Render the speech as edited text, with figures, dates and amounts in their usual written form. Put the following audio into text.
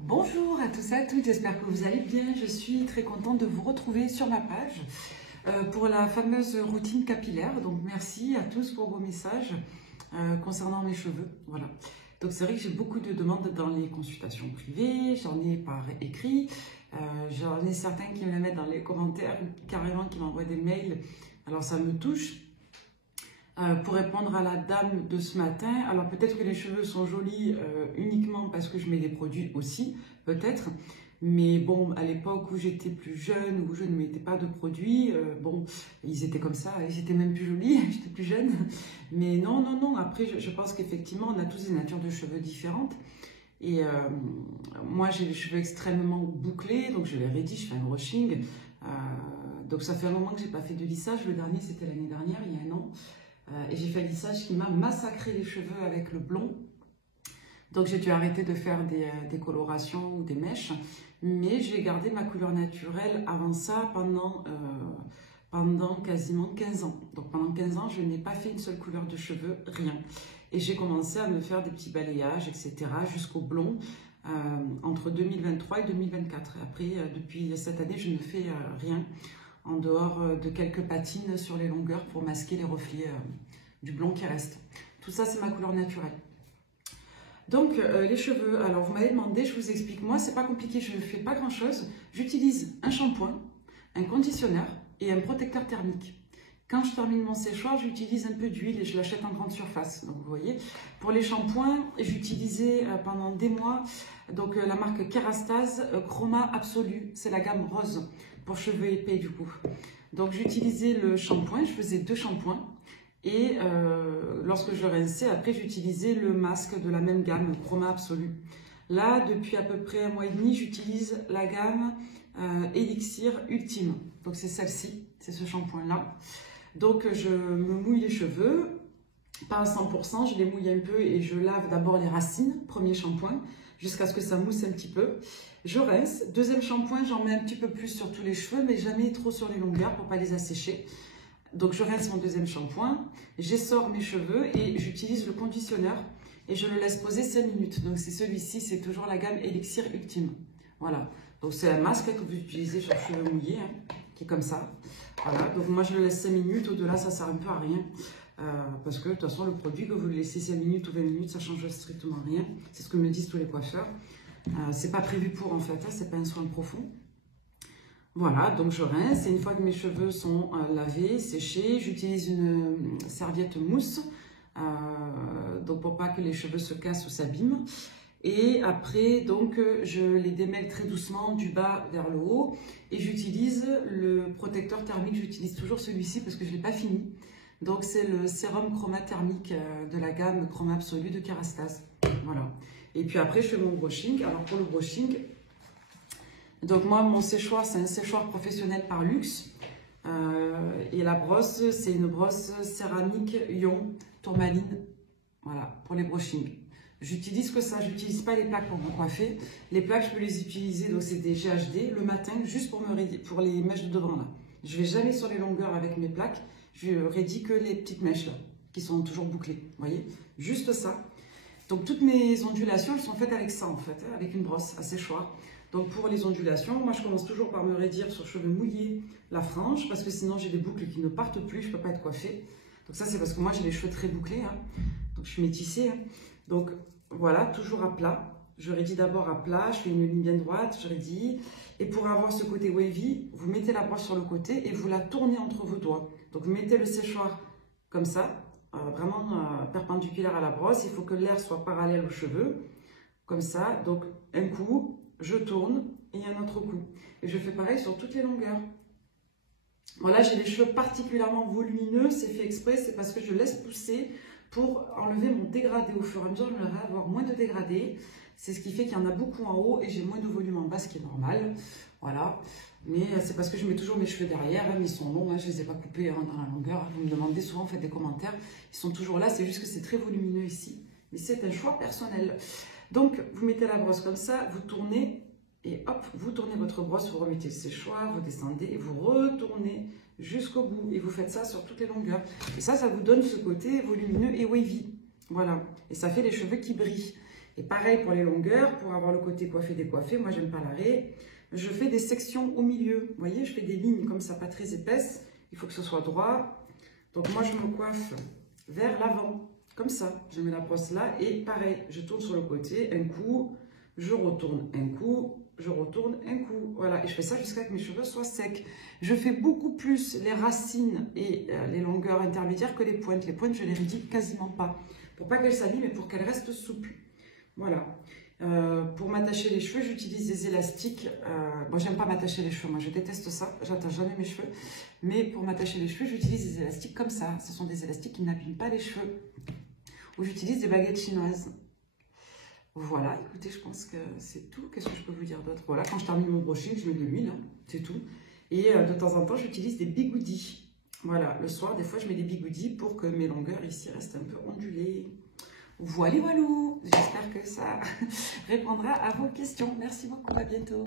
Bonjour à tous et à toutes, j'espère que vous allez bien. Je suis très contente de vous retrouver sur ma page pour la fameuse routine capillaire. Donc merci à tous pour vos messages concernant mes cheveux. Voilà. Donc c'est vrai que j'ai beaucoup de demandes dans les consultations privées, j'en ai par écrit, j'en ai certains qui me les mettent dans les commentaires, carrément qui m'envoient des mails. Alors ça me touche. Pour répondre à la dame de ce matin, alors peut-être que les cheveux sont jolis uniquement parce que je mets des produits aussi, peut-être. Mais bon, à l'époque où j'étais plus jeune, où je ne mettais pas de produits, bon, ils étaient comme ça, ils étaient même plus jolis, j'étais plus jeune. Mais non, non, non, après je pense qu'effectivement on a tous des natures de cheveux différentes. Et moi j'ai les cheveux extrêmement bouclés, donc je les raidis, je fais un brushing. Donc ça fait un moment que j'ai pas fait de lissage, le dernier c'était l'année dernière, il y a un an. Et j'ai fait un lissage qui m'a massacré les cheveux avec le blond. Donc j'ai dû arrêter de faire des colorations ou des mèches. Mais j'ai gardé ma couleur naturelle avant ça pendant quasiment 15 ans. Donc pendant 15 ans, je n'ai pas fait une seule couleur de cheveux, rien. Et j'ai commencé à me faire des petits balayages, etc. jusqu'au blond entre 2023 et 2024. Et après, depuis cette année, je ne fais rien. En dehors de quelques patines sur les longueurs pour masquer les reflets du blond qui reste. Tout ça, c'est ma couleur naturelle. Donc, les cheveux, alors vous m'avez demandé, je vous explique. Moi, c'est pas compliqué, je ne fais pas grand-chose. J'utilise un shampoing, un conditionneur et un protecteur thermique. Quand je termine mon séchoir, j'utilise un peu d'huile et je l'achète en grande surface. Donc, vous voyez, pour les shampoings, j'utilisais pendant des mois donc, la marque Kerastase Chroma Absolu. C'est la gamme rose pour cheveux épais du coup. Donc j'utilisais le shampoing, je faisais 2 shampoings et lorsque je rinçais, après j'utilisais le masque de la même gamme, Chroma Absolu. Là, depuis à peu près un mois et demi, j'utilise la gamme Elixir Ultime. Donc c'est celle-ci, c'est ce shampoing-là. Donc je me mouille les cheveux, pas à 100%, je les mouille un peu et je lave d'abord les racines, premier shampoing, jusqu'à ce que ça mousse un petit peu. Je rince. Deuxième shampoing, j'en mets un petit peu plus sur tous les cheveux, mais jamais trop sur les longueurs pour ne pas les assécher. Donc je rince mon deuxième shampoing, j'essore mes cheveux et j'utilise le conditionneur et je le laisse poser 5 minutes. Donc c'est celui-ci, c'est toujours la gamme Elixir Ultime. Voilà. Donc c'est un masque que vous utilisez sur les cheveux mouillés, hein, qui est comme ça. Voilà. Donc moi je le laisse 5 minutes, au-delà ça sert un peu à rien. Parce que de toute façon le produit, que vous le laissez 5 minutes ou 20 minutes, ça change strictement rien. C'est ce que me disent tous les coiffeurs. C'est pas prévu pour en fait, hein, c'est pas un soin profond. Voilà, donc je rince et une fois que mes cheveux sont lavés, séchés, j'utilise une serviette mousse donc pour pas que les cheveux se cassent ou s'abîment. Et après, donc, je les démêle très doucement du bas vers le haut et j'utilise le protecteur thermique. J'utilise toujours celui-ci parce que je ne l'ai pas fini. Donc, c'est le sérum Chroma thermique de la gamme Chroma Absolu de Kerastase. Voilà. Et puis après, je fais mon brushing. Alors, pour le brushing, donc moi, mon séchoir, c'est un séchoir professionnel par luxe. Et la brosse, c'est une brosse céramique ion tourmaline. Voilà, pour les brushings. J'utilise que ça, j'utilise pas les plaques pour me coiffer. Les plaques, je peux les utiliser, donc c'est des GHD, le matin, juste pour les mèches de devant là. Je vais jamais sur les longueurs avec mes plaques, je raidis que les petites mèches là, qui sont toujours bouclées, vous voyez, juste ça. Donc toutes mes ondulations, elles sont faites avec ça en fait, avec une brosse à séchoir. Donc pour les ondulations, moi je commence toujours par me raidir sur cheveux mouillés la frange, parce que sinon j'ai des boucles qui ne partent plus, je peux pas être coiffée. Donc ça c'est parce que moi j'ai les cheveux très bouclés, hein. Donc je suis métissée, hein. Donc voilà, toujours à plat. Je raidis d'abord à plat, je fais une ligne bien droite, je raidis. Et pour avoir ce côté wavy, vous mettez la brosse sur le côté et vous la tournez entre vos doigts. Donc vous mettez le séchoir comme ça, vraiment perpendiculaire à la brosse. Il faut que l'air soit parallèle aux cheveux, comme ça. Donc un coup, je tourne et un autre coup. Et je fais pareil sur toutes les longueurs. Voilà, j'ai les cheveux particulièrement volumineux, c'est fait exprès, c'est parce que je laisse pousser pour enlever mon dégradé. Au fur et à mesure, je vais avoir moins de dégradé. C'est ce qui fait qu'il y en a beaucoup en haut et j'ai moins de volume en bas, ce qui est normal. Voilà. Mais c'est parce que je mets toujours mes cheveux derrière, hein, ils sont longs, hein, je ne les ai pas coupés hein, dans la longueur. Vous me demandez souvent, faites des commentaires. Ils sont toujours là, c'est juste que c'est très volumineux ici. Mais c'est un choix personnel. Donc, vous mettez la brosse comme ça, vous tournez et hop, vous tournez votre brosse, vous remettez le séchoir, vous descendez et vous retournez jusqu'au bout. Et vous faites ça sur toutes les longueurs. Et ça vous donne ce côté volumineux et wavy. Voilà. Et ça fait les cheveux qui brillent. Et pareil pour les longueurs, pour avoir le côté coiffé décoiffé, moi j'aime pas l'arrêt. Je fais des sections au milieu, vous voyez, je fais des lignes comme ça, pas très épaisses. Il faut que ce soit droit. Donc moi je me coiffe vers l'avant, comme ça. Je mets la brosse là et pareil, je tourne sur le côté, un coup, je retourne un coup, je retourne un coup. Voilà, et je fais ça jusqu'à ce que mes cheveux soient secs. Je fais beaucoup plus les racines et les longueurs intermédiaires que les pointes. Les pointes, je les réduis quasiment pas. Pour pas qu'elles s'abîment, mais pour qu'elles restent souples. Voilà. Pour m'attacher les cheveux, j'utilise des élastiques. Bon, j'aime pas m'attacher les cheveux, moi je déteste ça, j'attache jamais mes cheveux. Mais pour m'attacher les cheveux, j'utilise des élastiques comme ça. Ce sont des élastiques qui n'abîment pas les cheveux. Ou j'utilise des baguettes chinoises. Voilà, écoutez, je pense que c'est tout. Qu'est-ce que je peux vous dire d'autre? Voilà, quand je termine mon brushing, je mets de l'huile, hein, c'est tout. Et de temps en temps, j'utilise des bigoudis. Voilà, le soir, des fois, je mets des bigoudis pour que mes longueurs ici restent un peu ondulées. Voilà, j'espère que ça répondra à vos questions. Merci beaucoup, à bientôt.